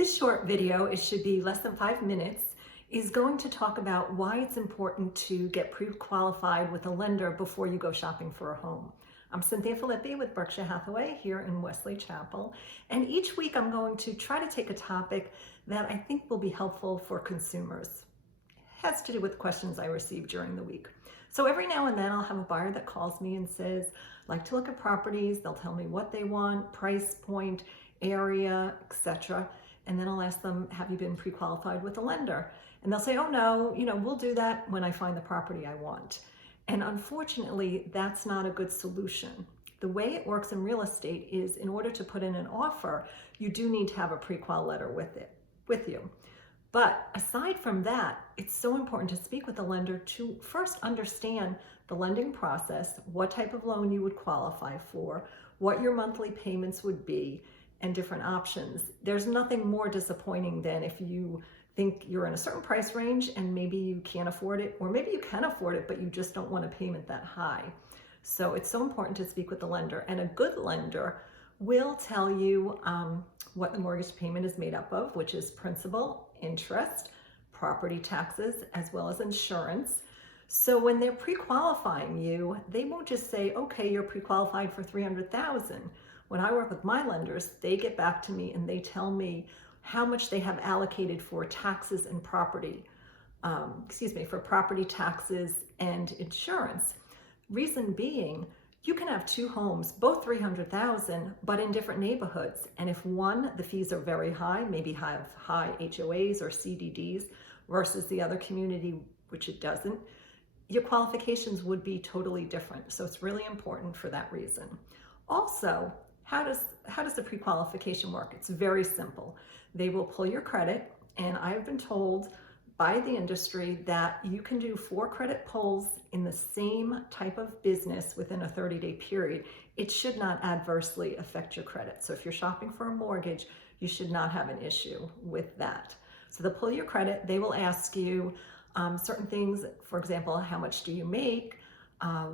This short video, it should be less than 5 minutes, is going to talk about why it's important to get pre-qualified with a lender before you go shopping for a home. I'm Cynthia Filippi with Berkshire Hathaway here in Wesley Chapel, and each week I'm going to try to take a topic that I think will be helpful for consumers. It has to do with questions I receive during the week. So every now and then I'll have a buyer that calls me and says, "I'd like to look at properties." They'll tell me what they want, price point, area, etc. And then I'll ask them, "Have you been pre-qualified with a lender?" And they'll say, "Oh no, we'll do that when I find the property I want." And unfortunately, that's not a good solution. The way it works in real estate is, in order to put in an offer, you do need to have a pre-qual letter with you. But aside from that, it's so important to speak with the lender to first understand the lending process, what type of loan you would qualify for, what your monthly payments would be, and different options. There's nothing more disappointing than if you think you're in a certain price range and maybe you can't afford it, or maybe you can afford it, but you just don't want a payment that high. So it's so important to speak with the lender, and a good lender will tell you what the mortgage payment is made up of, which is principal, interest, property taxes, as well as insurance. So when they're pre-qualifying you, they won't just say, "Okay, you're pre-qualified for $300,000. When I work with my lenders, they get back to me and they tell me how much they have allocated for taxes and property, for property taxes and insurance. Reason being, you can have two homes, both $300,000, but in different neighborhoods. And if one, the fees are very high, maybe have high HOAs or CDDs, versus the other community, which it doesn't, your qualifications would be totally different. So it's really important for that reason. Also, how does the pre-qualification work? It's very simple. They will pull your credit, and I've been told by the industry that you can do 4 credit pulls in the same type of business within a 30-day period. It should not adversely affect your credit. So if you're shopping for a mortgage, you should not have an issue with that. So they'll pull your credit. They will ask you certain things. For example, how much do you make?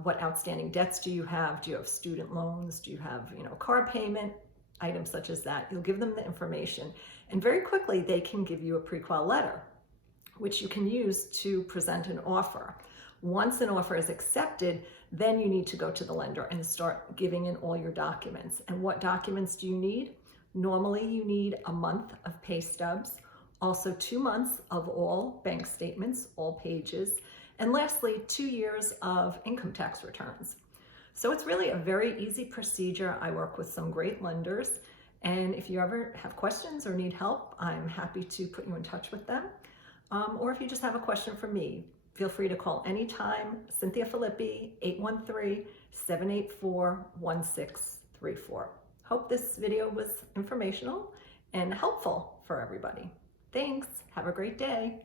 What outstanding debts do you have? Do you have student loans? Do you have, car payment? Items such as that. You'll give them the information, and very quickly they can give you a pre-qual letter, which you can use to present an offer. Once an offer is accepted, then you need to go to the lender and start giving in all your documents. And what documents do you need? Normally you need a month of pay stubs, also 2 months of all bank statements, all pages, and lastly, 2 years of income tax returns. So it's really a very easy procedure. I work with some great lenders, and if you ever have questions or need help, I'm happy to put you in touch with them. Or if you just have a question for me, feel free to call anytime. Cynthia Filippi, 813-784-1634. Hope this video was informational and helpful for everybody. Thanks. Have a great day.